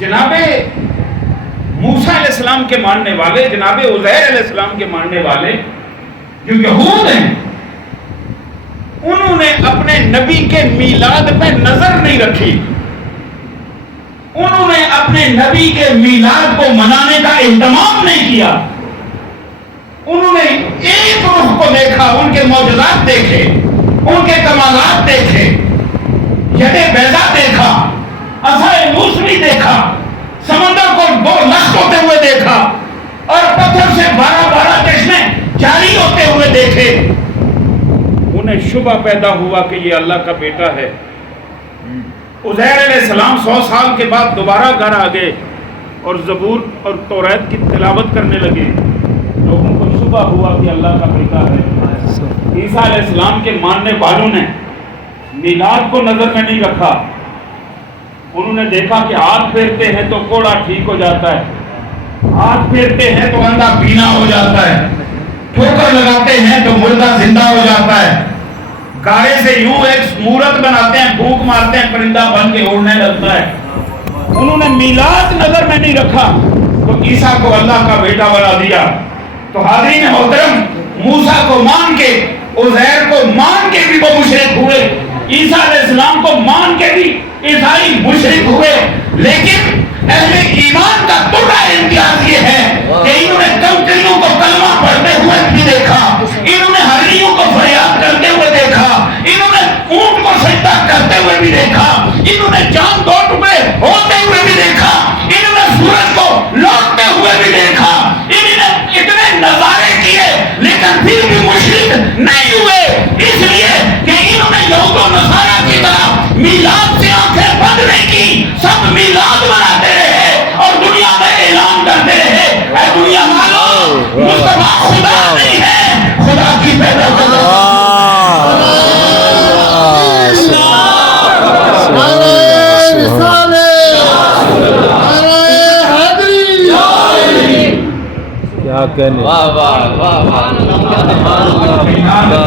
جناب موسیٰ علیہ السلام کے ماننے والے، جناب عزیر علیہ السلام کے ماننے والے جو یہود ہیں، انہوں نے اپنے نبی کے میلاد پہ نظر نہیں رکھی، انہوں نے اپنے نبی کے میلاد کو منانے کا اہتمام نہیں کیا، انہوں نے ایک روح کو دیکھا، ان کے معجزات دیکھے، ان کے کمالات دیکھے، ید بیضا دیکھا، عصا موسوی دیکھا، سمندر کو دو لخت ہوتے ہوئے دیکھا، اور پتھر سے 12 چشمے جاری ہوتے ہوئے دیکھے۔ انہیں شبہ پیدا ہوا کہ یہ اللہ کا بیٹا ہے۔ عزیر علیہ السلام 100 سال کے بعد دوبارہ گھر آ گئے اور زبور اور توریت کی تلاوت کرنے لگے۔ لوگوں کو شبہ ہوا کہ اللہ کا بیٹا ہے۔ عیسیٰ علیہ السلام کے ماننے والوں نے میلاد کو نظر میں نہیں رکھا، انہوں نے دیکھا کہ ہاتھ پھیرتے ہیں تو کوڑا ٹھیک ہو جاتا ہے، ہاتھ پھیرتے ہیں تو اندھا بینا ہو جاتا ہے، ٹھوکر لگاتے ہیں تو مردہ زندہ ہو جاتا ہے، گارے سے یوں ایک مورت بناتے ہیں، پھونک مارتے ہیں، پرندہ بن کے اڑنے لگتا ہے۔ انہوں نے میلاد نظر میں نہیں رکھا تو عیسیٰ کو اللہ کا بیٹا بنا دیا۔ تو حاضرین محترم، موسیٰ کو مان کے، عزیر کو مان کے بھی وہ مشرک ہوئے، عیسیٰ علیہ السلام کو مان کے بھی عیسائی مشرک ہوئے، لیکن اہل ایمان کا ترا امتیاز یہ ہے کہ انہوں نے کنکریوں کو کلمہ پڑھتے ہوئے بھی دیکھا، انہوں نے ہریوں کو فریاد کرتے ہوئے دیکھا، انہوں نے اونٹ کو سجدہ کرتے ہوئے بھی دیکھا، انہوں نے چاند 2 ٹکڑے ہوتے ہوئے بھی دیکھا، انہوں نے سورج کو لوٹتے ہوئے بھی دیکھا، انہوں نے اتنے نظارے کیے لیکن پھر بھی مشرک نہیں ہوئے، اس لیے کہ انہوں نے یہود و نصارہ کی طرح میلاد سے آنکھیں بند نہیں کی، سب میلاد مناتے رہے اور دنیا میں اعلان کرتے رہے، اے دنیا والوں، مصطفیٰ خدا نہیں ہے، خدا کی پیدا کرنا۔ کیا کہنے،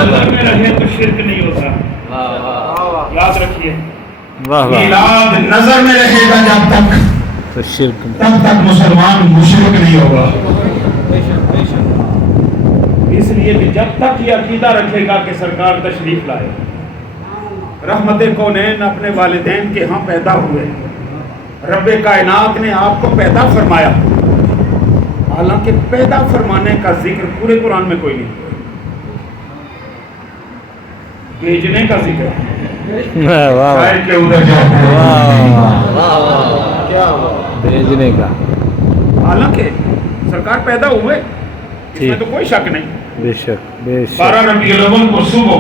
نظر میں رہے تو شرک نہیں ہوتا، یاد رکھیے، میلاد نظر میں رہے گا جب تک، تو شرک تب تک مسلمان مشرک نہیں ہوگا۔ اس لیے کہ جب تک یہ عقیدہ رکھے گا کہ سرکار تشریف لائے، رحمت کونین اپنے والدین کے ہاں پیدا ہوئے، رب کائنات نے آپ کو پیدا فرمایا، حالانکہ پیدا فرمانے کا ذکر پورے قرآن میں کوئی نہیں، بھیجنے کا ذکر ہے، شاید کہ ادھر جاؤ، بھیجنے کا، حالانکہ سرکار پیدا ہوئے، اس میں تو کوئی شک نہیں۔ بے شک بے شک۔ 12 ربیع الاول کو صبح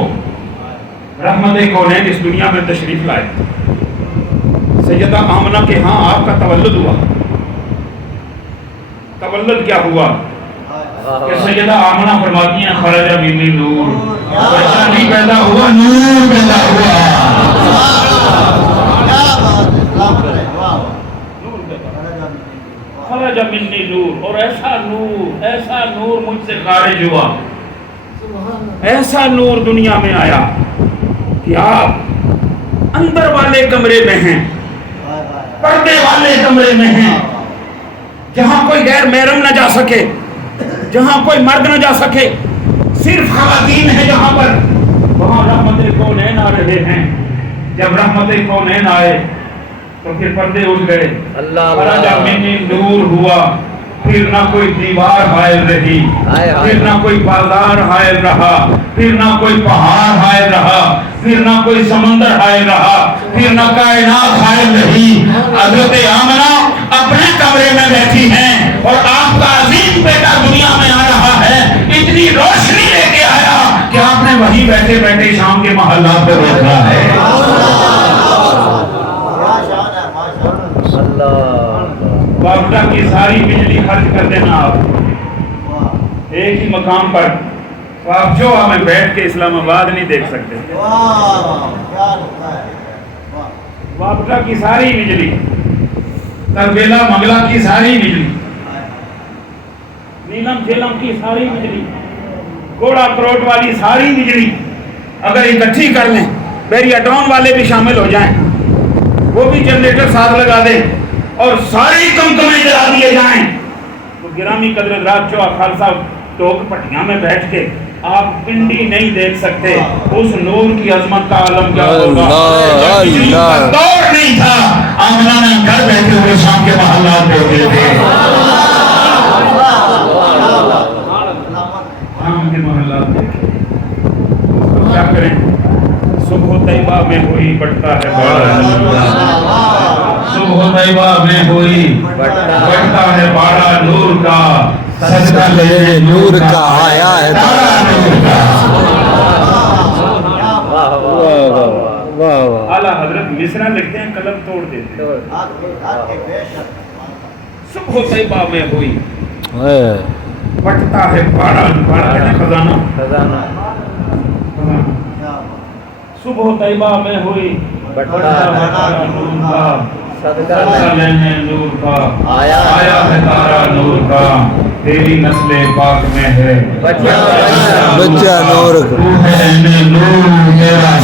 رحمت کونین اس دنیا میں تشریف لائے، سیدہ آمنہ کے ہاں آپ کا تولد ہوا۔ تولد کیا ہوا کہ سیدہ آمنہ فرماتی ہیں خرج منی نور، بچہ نہیں پیدا ہوا، نور پیدا ہوا، خرج منی نور، اور ایسا نور مجھ سے خارج ہوا، ایسا نور دنیا میں آیا کہ آپ اندر والے کمرے میں ہیں، پردے والے کمرے میں ہیں، جہاں کوئی غیر محرم نہ جا سکے، جہاں کوئی مرد نہ جا سکے، صرف خواتین ہیں جہاں پر، وہاں رحمت کونین آ رہے ہیں۔ جب رحمت کونین آئے تو پھر پردے اٹھ گئے، خرج منی نور ہوا، پھر نہ کوئی دیوار حائل رہی، پھر نہ کوئی بازار حائل رہا، پھر نہ کوئی پہاڑ حائل رہا، پھر نہ کوئی سمندر حائل رہا، پھر نہ کائنات حائل رہی۔ حضرت آمنہ اپنے کمرے میں بیٹھی ہیں اور آپ کا عظیم بیٹا دنیا میں آ رہا ہے، اتنی روشنی لے کے آیا کہ آپ نے وہیں بیٹھے بیٹھے شام کے محلات پہ روکا ہے۔ وابڈا کی ساری بجلی خرچ کر دینا آپ ایک ہی مقام پر، تو آپ جو ہمیں بیٹھ کے اسلام آباد نہیں دیکھ سکتے۔ وابڈا کی ساری بجلی، تربیلا منگلا کی ساری بجلی، نیلم جیلم کی ساری بجلی، گوڑا کروٹ والی ساری بجلی اگر اکٹھی کر لیں، بیری اٹون والے بھی شامل ہو جائیں، وہ بھی جنریٹر ساتھ لگا دیں، اور ساری کمکمے جلا دیے جائیں تو گرامی قدر حضرات جو خالصہ ٹوک پٹیاں میں بیٹھ کے آپ پنڈی نہیں دیکھ سکتے، اس نور کی عظمت کا عالم کیا ہوگا۔ اللہ دور نہیں تھا، آمنہ نے گھر بیٹھے ہوئے شام کے محلات دیکھتے تھے، شام کے محلات دیکھتے تو کیا کریں؟ صبح طیبہ میں ہوئی بٹتا ہے باڑا نور کا، صبح طیبہ میں ہوئی بٹتا ہے باڑا نور کا، صدقہ لے نور کا آیا ہے تارا نور کا۔ واہ واہ واہ اعلیٰ حضرت مصرع لکھتے ہیں، قلم توڑ دیتے ہیں۔ صبح طیبہ میں ہوئی بٹتا ہے باڑا، باڑا کہتے ہیں خزانہ، صبح طیبہ میں ہوئی بٹتا ہے باڑا نور کا، صدقہ لینے نور کا، آیا ہے تارا نور کا، تیری نسل پاک میں ہے بچہ نور کا، تو ہے نور میرا